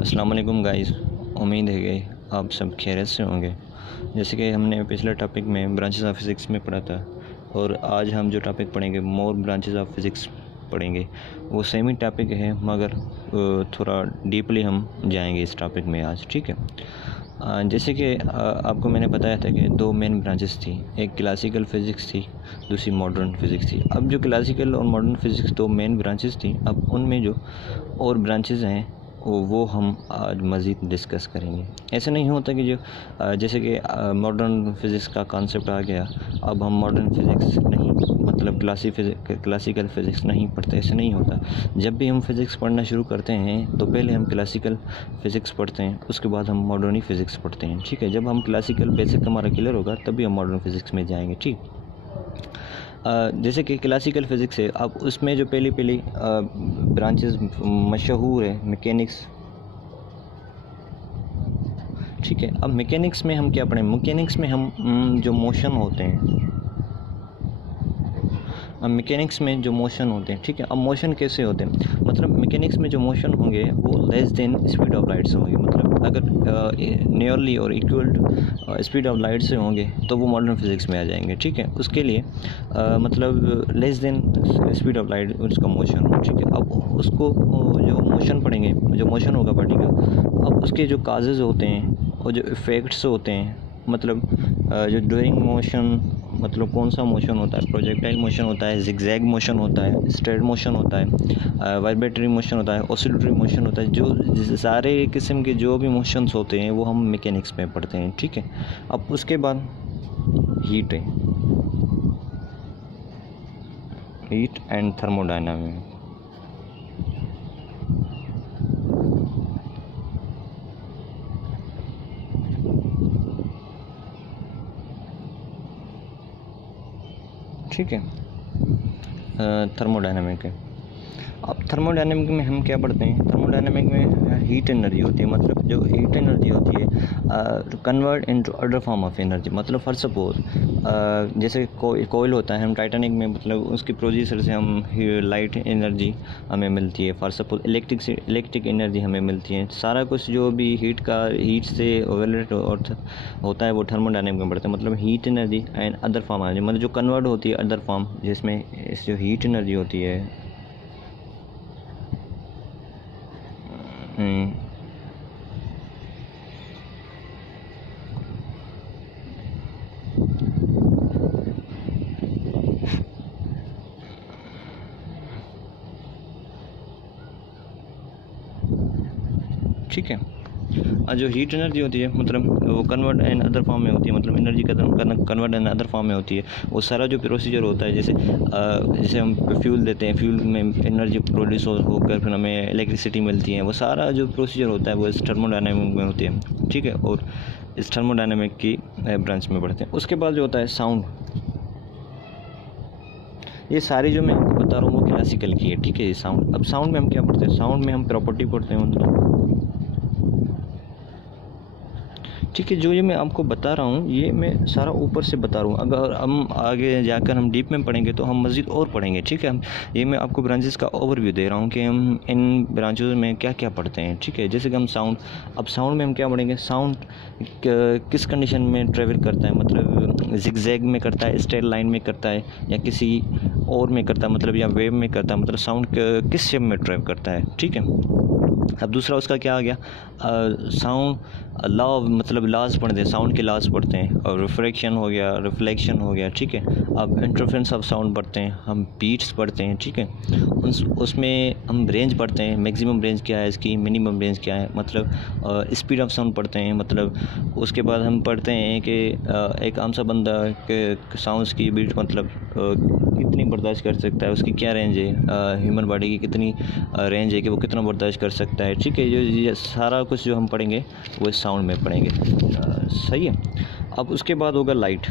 अस्सलाम वालेकुम गाइस। उम्मीद है कि आप सब खैरियत से होंगे। जैसे कि हमने पिछले टॉपिक में ब्रांचेस ऑफ फिज़िक्स में पढ़ा था, और आज हम जो टॉपिक पढ़ेंगे मोर ब्रांचेस ऑफ फिज़िक्स पढ़ेंगे। वो सेम ही टॉपिक है, मगर थोड़ा डीपली हम जाएंगे इस टॉपिक में आज। ठीक है। जैसे कि आपको मैंने बताया था कि दो मेन ब्रांचेस थी, एक क्लासिकल फ़िज़िक्स थी, दूसरी मॉडर्न फ़िज़िक्स थी। अब जो क्लासिकल और मॉडर्न फ़िज़िक्स दो मेन ब्रांचेस थी, अब उनमें जो और ब्रांचेस हैं वो हम आज मज़ीद डिस्कस करेंगे। ऐसा नहीं होता कि जो जैसे कि मॉडर्न फ़िज़िक्स का कॉन्सेप्ट आ गया, अब हम मॉडर्न फ़िज़िक्स नहीं, मतलब क्लासिकल फ़िज़िक्स नहीं पढ़ते। ऐसा नहीं होता। जब भी हम फ़िज़िक्स पढ़ना शुरू करते हैं तो पहले हम क्लासिकल फ़िज़िक्स पढ़ते हैं, उसके बाद हम मॉडर्न फ़िज़िक्स पढ़ते हैं। ठीक है। जब हम क्लासिकल बेसिक हमारा क्लियर होगा तभी हम मॉडर्न फ़िज़िक्स में जाएंगे। ठीक। जैसे कि क्लासिकल फ़िज़िक्स है, अब उसमें जो पहली ब्रांचेस मशहूर है मैकेनिक्स। ठीक है। अब मैकेनिक्स में हम क्या पढ़ें? मैकेनिक्स में हम जो मोशन होते हैं, अब मैकेनिक्स में जो मोशन होते हैं, ठीक है। अब मोशन कैसे होते हैं? मतलब मैकेनिक्स में जो मोशन होंगे वो less than speed of light से होंगे। मतलब अगर नियरली और इक्वल स्पीड ऑफ लाइट से होंगे तो वो मॉडर्न फिज़िक्स में आ जाएंगे। ठीक है। उसके लिए मतलब less than speed of light उसका मोशन हो। ठीक है। अब उसको जो मोशन पढ़ेंगे, जो मोशन होगा बॉडी का, अब उसके जो काजेज़ होते हैं और जो इफ़ेक्ट्स होते हैं, मतलब जो ड्यूरिंग मोशन, मतलब कौन सा मोशन होता है, प्रोजेक्टाइल मोशन होता है, जिगजैग मोशन होता है, स्ट्रेट मोशन होता है, वाइब्रेटरी मोशन होता है, ऑसिलेटरी मोशन होता है, जो सारे किस्म के जो भी मोशंस होते हैं वो हम मैकेनिक्स में पढ़ते हैं। ठीक है। अब उसके बाद हीट है, हीट एंड थर्मोडायनामिक्स। ठीक है। थर्मोडायनामिक है। अब थर्मोडायनामिक में हम क्या पढ़ते हैं? थर्मोडायनामिक में हीट एनर्जी होती है, मतलब जो हीट एनर्जी होती है convert into other form of energy. मतलब फॉर सपोज जैसे कोयल होता है, हम टाइटैनिक में, मतलब उसकी प्रोड्यूसर से हम लाइट एनर्जी हमें मिलती है। फॉर सपोज इलेक्ट्रिक एनर्जी हमें मिलती है। सारा कुछ जो भी हीट से ओवरलेट होता है वो थर्मोडायनामिक में पढ़ते हैं। मतलब heat energy and other form energy, मतलब जो कन्वर्ट होती है अदर फॉर्म, जिसमें जो हीट एनर्जी होती है ठीक है। जो हीट एनर्जी होती है, मतलब वो कन्वर्ट एंड अदर फॉर्म में होती है, मतलब energy convert and other form में होती है। वो सारा जो प्रोसीजर होता है, जैसे हम फ्यूल देते हैं, फ्यूल में एनर्जी प्रोड्यूस होकर फिर हमें इलेक्ट्रिसिटी मिलती है, वो सारा जो प्रोसीजर होता है वो इस थर्मोडायनामिक में होती है। ठीक है। और इस थर्मोडायनामिक की ब्रांच में पढ़ते हैं। उसके बाद जो होता है साउंड। ये सारी जो मैं आपको बता रहा हूँ वो क्लासिकल की है। ठीक है। ये साउंड, अब साउंड में हम क्या पढ़ते हैं? साउंड में हम प्रॉपर्टी पढ़ते हैं, मतलब ठीक है। जो ये मैं आपको बता रहा हूँ ये मैं सारा ऊपर से बता रहा हूँ। अगर हम आगे जाकर हम डीप में पढ़ेंगे तो हम मज़ीद और पढ़ेंगे। ठीक है। ये मैं आपको ब्रांचेस का ओवरव्यू दे रहा हूँ कि हम इन ब्रांचेस में क्या क्या पढ़ते हैं। ठीक है। जैसे कि हम साउंड, अब साउंड में हम क्या पढ़ेंगे? साउंड किस कंडीशन में ट्रेवल करता है, मतलब जिगजैग में करता है, स्ट्रेट लाइन में करता है, या किसी और में करता है, मतलब या वेव में करता है, मतलब साउंड किस शेप में ट्रेवल करता है। ठीक है। अब दूसरा उसका क्या आ गया? साउंड लॉ, मतलब लॉज पढ़ते हैं, साउंड के लॉज पढ़ते हैं, और रिफ्रैक्शन हो गया, रिफ्लेक्शन हो गया। ठीक है। अब इंटरफेरेंस ऑफ साउंड पढ़ते हैं, हम बीट्स पढ़ते हैं। ठीक है। उसमें हम रेंज पढ़ते हैं, मैक्सिमम रेंज क्या है इसकी, मिनिमम रेंज क्या है, मतलब स्पीड ऑफ साउंड पढ़ते हैं। मतलब उसके बाद हम पढ़ते हैं कि एक आम सा बंदा के साउंड्स की बीट मतलब कितनी बर्दाश्त कर सकता है, उसकी क्या रेंज है, ह्यूमन बॉडी की कितनी रेंज है कि वो कितना बर्दाश्त कर सकता है। ठीक है। ये सारा कुछ जो हम पढ़ेंगे वो इस साउंड में पढ़ेंगे। सही है। अब उसके बाद होगा लाइट।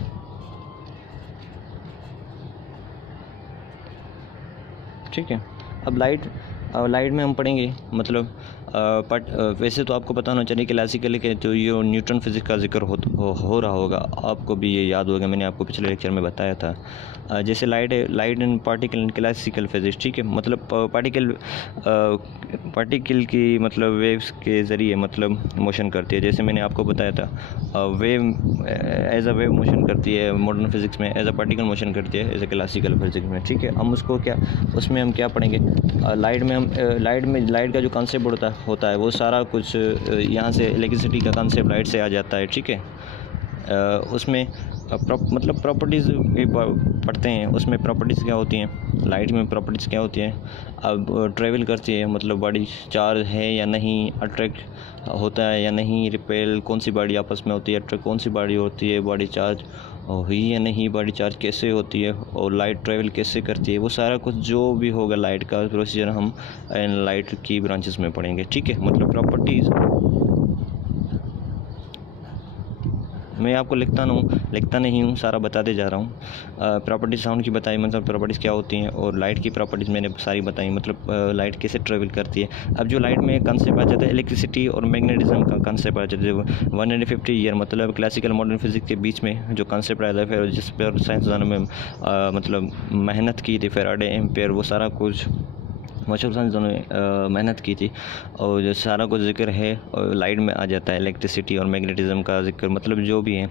ठीक है। अब लाइट में हम पढ़ेंगे, मतलब वैसे तो आपको पता होना चाहिए क्लासिकली के जो ये न्यूटन फिजिक्स का जिक्र हो रहा होगा, आपको भी ये याद होगा, मैंने आपको पिछले लेक्चर में बताया था। जैसे light and particle in classical physics, ठीक है, मतलब पार्टिकल की मतलब वेव्स के ज़रिए मतलब मोशन करती है। जैसे मैंने आपको बताया था wave as a wave motion करती है मॉडर्न फिजिक्स में, एज अ पार्टिकल मोशन करती है एज अ क्लासिकल फिजिक्स में, ठीक है। हम उसको क्या, उसमें हम क्या पढ़ेंगे, लाइट का जो कॉन्सेप्ट होता है वो सारा कुछ यहाँ से इलेक्ट्रिसिटी का कॉन्सेप्ट लाइट से आ जाता है, ठीक है। उसमें मतलब प्रॉपर्टीज़ भी पढ़ते हैं। उसमें प्रॉपर्टीज़ क्या होती हैं, लाइट में प्रॉपर्टीज़ क्या होती हैं, अब ट्रैवल करती है मतलब बॉडी चार्ज है या नहीं, अट्रैक्ट होता है या नहीं, रिपेल कौन सी बॉडी आपस में होती है, अट्रैक्ट कौन सी बॉडी होती है, बॉडी चार्ज हुई या नहीं, बॉडी चार्ज कैसे होती है, और लाइट ट्रैवल कैसे करती है, वो सारा कुछ जो भी होगा लाइट का प्रोसीजर हम लाइट की ब्रांचेस में पढ़ेंगे, ठीक है। मतलब प्रॉपर्टीज़ मैं आपको लिखता नहीं हूँ, सारा बताते जा रहा हूँ। प्रॉपर्टीज साउंड की बताई, मतलब प्रॉपर्टीज़ क्या होती हैं, और लाइट की प्रॉपर्टीज़ मैंने सारी बताई, मतलब लाइट कैसे ट्रेवल करती है। अब जो लाइट में कंसेप्ट आ जाता है इलेक्ट्रिसिटी और मैग्नेटिज्म का कंसेप्ट आ जाता है, 150 ईयर मतलब क्लासिकल मॉडर्न फिजिक्स के बीच में जो कंसेप्ट आया था, फिर जिस पर साइंसदानों में मतलब मेहनत की थी, फैराडे, एम्पेयर, वो सारा कुछ मशहूर साइंसदानों ने मेहनत की थी, और जो सारा कुछ जिक्र है लाइट में आ जाता है, इलेक्ट्रिसिटी और मैग्नेटिज्म का जिक्र, मतलब जो भी है।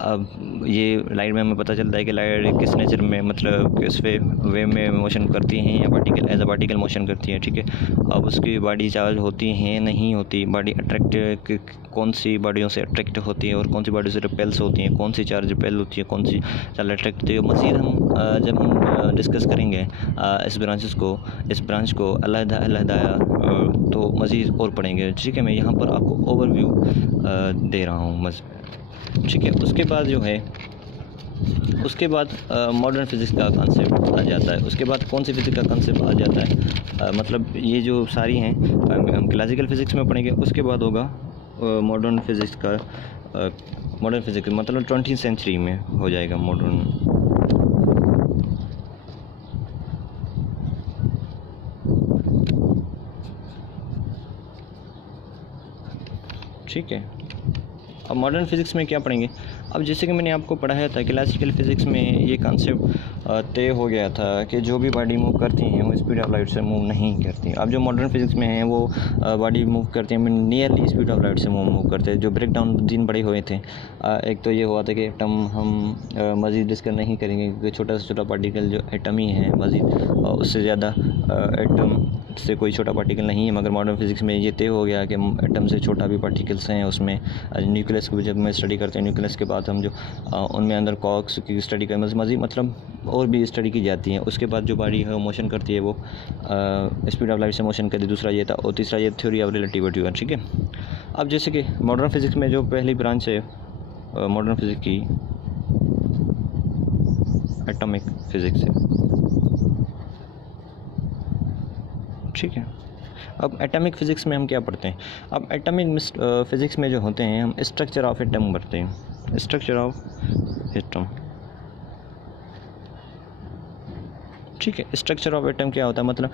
अब ये लाइट में हमें पता चलता है कि लाइट किस नेचर में, मतलब किस वे में मोशन करती हैं, या particle as a particle motion करती हैं, ठीक है। अब उसकी बॉडी चार्ज होती हैं नहीं होती, बॉडी अट्रैक्ट कौन सी बॉडियों से अट्रैक्ट होती है और कौन सी बॉडी से रिपेल्स होती हैं, कौन सी चार्ज रिपेल होती है, कौन सी चार्ज अट्रैक्ट होती है। मज़ीद हम जब हम डिस्कस करेंगे इस ब्रांच को अलग-अलग तो मज़ीद और पढ़ेंगे, ठीक है। मैं यहाँ पर आपको ओवरव्यू दे रहा हूँ, ठीक है। उसके बाद मॉडर्न फिज़िक्स का कंसेप्ट आ जाता है। उसके बाद कौन सी फिज़िक्स का कंसेप्ट आ जाता है, मतलब ये जो सारी हैं हम क्लासिकल फ़िज़िक्स में पढ़ेंगे। उसके बाद होगा मॉडर्न फिज़िक्स मतलब 20वीं सेंचुरी में हो जाएगा मॉडर्न, ठीक है। अब मॉडर्न फिज़िक्स में क्या पढ़ेंगे, अब जैसे कि मैंने आपको पढ़ाया था क्लासिकल फ़िज़िक्स में ये कॉन्सेप्ट तय हो गया था कि जो भी बॉडी मूव करती हैं वो स्पीड ऑफ लाइट से मूव नहीं करती। अब जो मॉडर्न फिज़िक्स में है वो बॉडी मूव करती हैं नियरली स्पीड ऑफ लाइट से मूव करते हैं। जो ब्रेक डाउन 3 बड़े हुए थे, एक तो ये हुआ था कि एटम हम मज़ीद डिस्कस नहीं करेंगे क्योंकि छोटा से छोटा पार्टिकल जो एटम ही है, मज़ीद उससे ज़्यादा एटम से कोई छोटा पार्टिकल नहीं है। मगर मॉडर्न फिज़िक्स में ये तय हो गया कि एटम से छोटा भी पार्टिकल्स हैं उसमें। न्यूक्लियस को जब मैं स्टडी करते हैं, न्यूक्लियस के बाद हम जो उनमें अंदर कॉक्स की स्टडी कर मज़ीद मतलब और भी स्टडी की जाती है। उसके बाद जो बॉडी है वो मोशन करती है, वो स्पीड ऑफ लाइट से मोशन करती है। दूसरा ये था, और तीसरा ये थ्योरी ऑफ रिलेटिविटी का, ठीक है। अब जैसे कि मॉडर्न फिज़िक्स में जो पहली ब्रांच है मॉडर्न फिज़िक्स की, एटॉमिक फ़िज़िक्स है, ठीक है। अब एटॉमिक फ़िज़िक्स में हम क्या पढ़ते हैं, अब एटॉमिक फ़िज़िक्स में जो होते हैं हम स्ट्रक्चर ऑफ एटम पढ़ते हैं, स्ट्रक्चर ऑफ एटम, ठीक है। स्ट्रक्चर ऑफ एटम क्या होता है, मतलब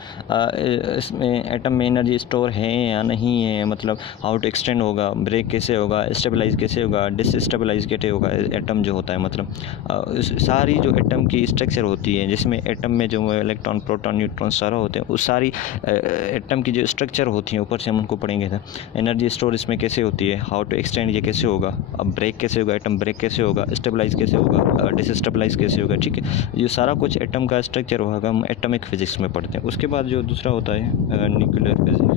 इसमें एटम में एनर्जी स्टोर है या नहीं है, मतलब हाउ टू एक्सटेंड होगा, ब्रेक कैसे होगा, स्टेबलाइज कैसे होगा, डिसस्टेबलाइज कैसे होगा एटम जो होता है। मतलब सारी जो एटम की स्ट्रक्चर होती है, जिसमें एटम में जो इलेक्ट्रॉन, प्रोटॉन, न्यूट्रॉन सारा होते हैं, उस सारी एटम की जो स्ट्रक्चर होती है ऊपर से हम उनको पढ़ेंगे था। एनर्जी स्टोर इसमें कैसे होती है, हाउ टू एक्सटेंड ये कैसे होगा, अब ब्रेक कैसे होगा, एटम ब्रेक कैसे होगा, स्टेबलाइज कैसे होगा, डिसस्टेबलाइज कैसे होगा, ठीक है। ये सारा कुछ एटम का स्ट्रक्चर होगा हम एटॉमिक फ़िज़िक्स में पढ़ते हैं। उसके बाद जो दूसरा होता है न्यूक्लियर फिज़िक्स,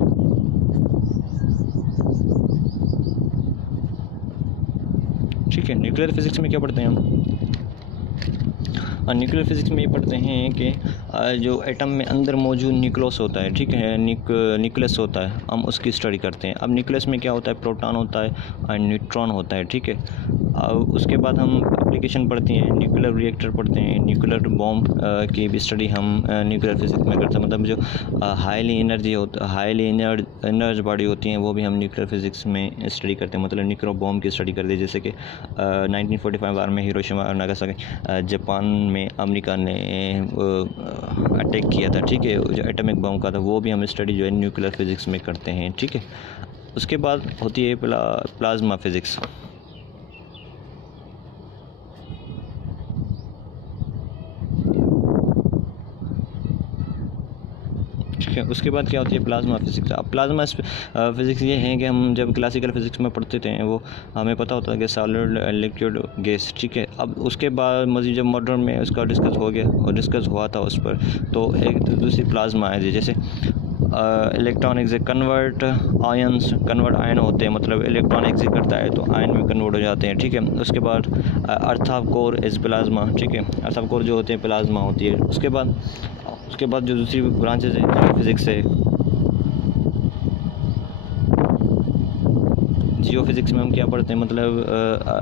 ठीक है। न्यूक्लियर फिज़िक्स में क्या पढ़ते हैं हम, न्यूक्लियर फिज़िक्स में ये पढ़ते हैं कि जो एटम में अंदर मौजूद न्यूक्लियस होता है, ठीक है, न्यूक्लियस होता है, हम उसकी स्टडी करते हैं। अब न्यूक्लियस में क्या होता है, प्रोटॉन होता है और न्यूट्रॉन होता है, ठीक है। उसके बाद हम एप्लीकेशन पढ़ती हैं, न्यूक्लियर रिएक्टर पढ़ते हैं, न्यूक्लियर बॉम्ब की भी स्टडी हम न्यूक्लियर फिजिक्स में करते हैं। मतलब जो हाईली एनर्ज बॉडी होती हैं वो भी हम न्यूक्लियर फिजिक्स में स्टडी करते हैं। मतलब न्यूक्लियर बॉम्ब की स्टडी करते हैं, जैसे कि 1945 वार में हिरोशिमा और नागासाकी जापान में अमेरिका ने अटैक किया था, ठीक है, जो एटॉमिक बम का था, वो भी हम स्टडी जो है न्यूक्लियर फिजिक्स में करते हैं, ठीक है। उसके बाद होती है प्लाज्मा फिजिक्स। ठीक है, उसके बाद क्या होती है प्लाज्मा फिजिक्स। अब प्लाज्मा फिजिक्स ये है कि हम जब क्लासिकल फिजिक्स में पढ़ते थे वो हमें पता होता है कि सॉलिड, लिक्विड, गैस, ठीक है। अब उसके बाद मज़ीद जब मॉडर्न में उसका डिस्कस हो गया और डिस्कस हुआ था उस पर, तो एक दूसरी प्लाज्मा है, जैसे इलेक्ट्रॉन एग्जिट कन्वर्ट आयन होते हैं, मतलब इलेक्ट्रॉन एग्जिट करता है तो आयन में कन्वर्ट हो जाते हैं, ठीक है। उसके बाद earth of core is plasma, ठीक है, अर्थ ऑफ कोर जो होते हैं प्लाज्मा होती है। उसके बाद जो दूसरी ब्रांचेज है फिज़िक्स है, जियो फिज़िक्स में हम क्या पढ़ते हैं, मतलब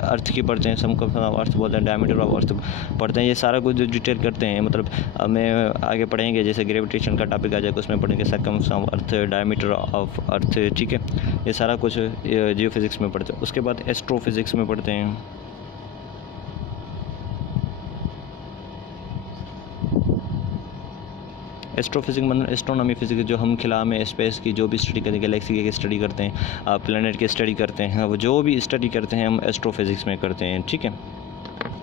अर्थ की पढ़ते हैं, समकक्ष ऑफ अर्थ बोलते हैं, डायमीटर ऑफ अर्थ पढ़ते हैं। ये सारा कुछ जो डिटेल करते हैं, मतलब हमें आगे पढ़ेंगे, जैसे ग्रेविटेशन का टॉपिक आ जाएगा उसमें पढ़ेंगे circumference of earth, diameter of earth, ठीक है। ये सारा कुछ जियो फिज़िक्स में पढ़ते हैं। उसके बाद एस्ट्रोफिज़िक्स में पढ़ते हैं। एस्ट्रोफिजिक्स मतलब एस्ट्रोनॉमी फिजिक्स, जो हम खिला में स्पेस की जो भी स्टडी करते हैं, गैलेक्सी की स्टडी करते हैं, प्लैनेट की स्टडी करते हैं, वो जो भी स्टडी करते हैं हम एस्ट्रोफिजिक्स में करते हैं, ठीक है।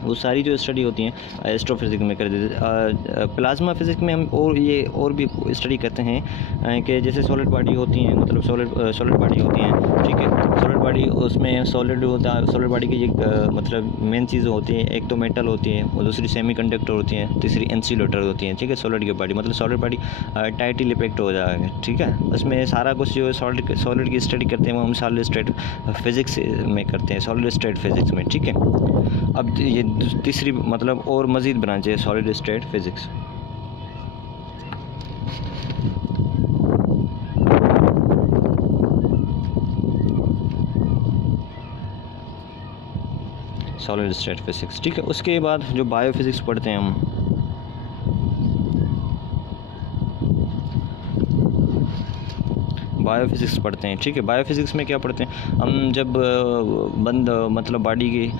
वो सारी जो स्टडी होती हैं एस्ट्रोफिजिक्स में कर देते हैं। प्लाज्मा फिजिक्स में हम और भी स्टडी करते हैं कि जैसे सॉलिड बॉडी होती हैं, मतलब सॉलिड बॉडी होती हैं, ठीक है। सॉलिड बॉडी, उसमें सॉलिड होता है, सॉलिड बॉडी की मतलब मेन चीज़ होती है, एक तो मेटल होती है और दूसरी सेमीकंडक्टर होती है, तीसरी इंसुलेटर होती है, ठीक है। सॉलिड की बॉडी मतलब सॉलिड बॉडी टाइटली पैक्ड हो जाएगा, ठीक है। उसमें सारा कुछ जो सॉलिड की स्टडी करते हैं वो हम सॉलिड स्टेट फिजिक्स में करते हैं, सॉलिड स्टेट फिजिक्स में, ठीक है। अब ये तीसरी मतलब और मज़ीद ब्रांच है solid state physics. Solid state physics, ठीक है। उसके बाद जो बायोफिजिक्स पढ़ते हैं हम, बायोफिजिक्स पढ़ते हैं, ठीक है। बायोफिजिक्स में क्या पढ़ते हैं हम, जब मतलब बॉडी की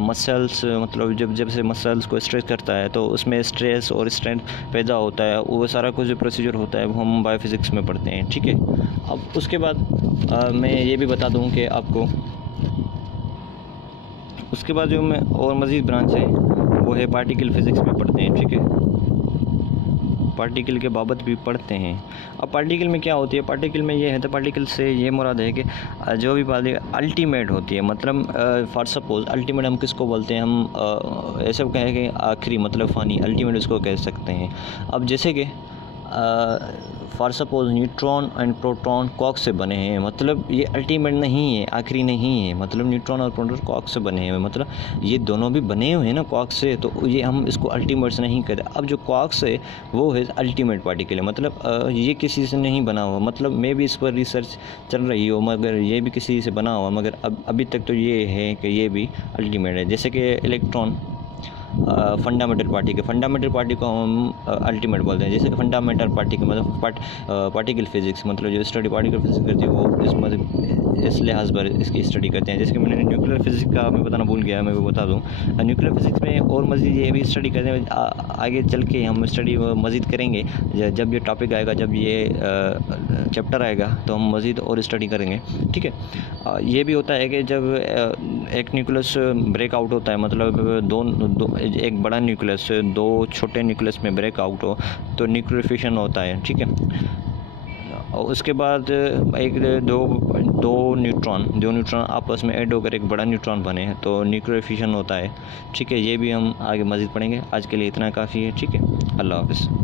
मसल्स, मतलब जब से मसल्स को स्ट्रेच करता है तो उसमें स्ट्रेस और स्ट्रेंथ पैदा होता है, वो सारा कुछ जो प्रोसीजर होता है वो हम बायोफिजिक्स में पढ़ते हैं, ठीक है। अब उसके बाद मैं ये भी बता दूं कि आपको, उसके बाद जो मैं और मज़ीद ब्रांच है वो है पार्टिकल फिज़िक्स में पढ़ते हैं, ठीक है। पार्टिकल के बाबत भी पढ़ते हैं। अब पार्टिकल में क्या होती है, पार्टिकल में ये है, तो पार्टिकल से ये मुराद है कि जो भी बात अल्टीमेट होती है, मतलब फॉर सपोज अल्टीमेट हम किसको बोलते हैं, हम ऐसे कहें कि आखिरी, मतलब फ़ानी, अल्टीमेट उसको कह सकते हैं। अब जैसे कि for suppose neutron and proton कॉक से बने हैं, मतलब ये अल्टीमेट नहीं है, आखिरी नहीं है, मतलब न्यूट्रॉन और प्रोटॉन कॉक से बने हैं, मतलब ये दोनों भी बने हुए हैं ना कॉक से, तो ये हम इसको अल्टीमेट से नहीं कहते। अब जो कॉक्स है वो है अल्टीमेट पार्टिकल है, मतलब ये किसी से नहीं बना हुआ, मतलब मे भी इस पर रिसर्च चल रही हो मगर ये भी किसी से बना हुआ, मगर अभी तक तो ये है कि ये भी अल्टीमेट है। जैसे कि इलेक्ट्रॉन फंडामेंटल पार्टी को हम अल्टीमेट बोलते हैं। जैसे कि फंडामेंटल पार्टी के मतलब पार्टिकल फिजिक्स, मतलब जो स्टडी पार्टिकल फिजिक्स करती है वो इस लिहाज पर इसकी स्टडी करते हैं। जैसे कि मैंने न्यूक्लियर फिजिक्स का मैं बताना भूल गया, मैं वो बता दूँ। न्यूक्लियर फिजिक्स में और मज़ीद ये भी स्टडी करते हैं, आगे चल के हम स्टडी मज़ीद करेंगे, जब ये टॉपिक आएगा, जब ये चैप्टर आएगा तो हम मज़ीद और स्टडी करेंगे, ठीक है। ये भी होता है कि जब एक न्यूक्लियस ब्रेकआउट होता है, मतलब एक बड़ा न्यूक्लियस दो छोटे न्यूक्लियस में ब्रेकआउट हो तो न्यूक्लियर फिशन होता है, ठीक है। और उसके बाद दो न्यूट्रॉन आपस में ऐड होकर एक बड़ा न्यूट्रॉन बने तो न्यूक्लियर फिशन होता है, ठीक है। ये भी हम आगे मज़ीद पढ़ेंगे। आज के लिए इतना काफ़ी है, ठीक है। अल्लाह हाफ़िज़।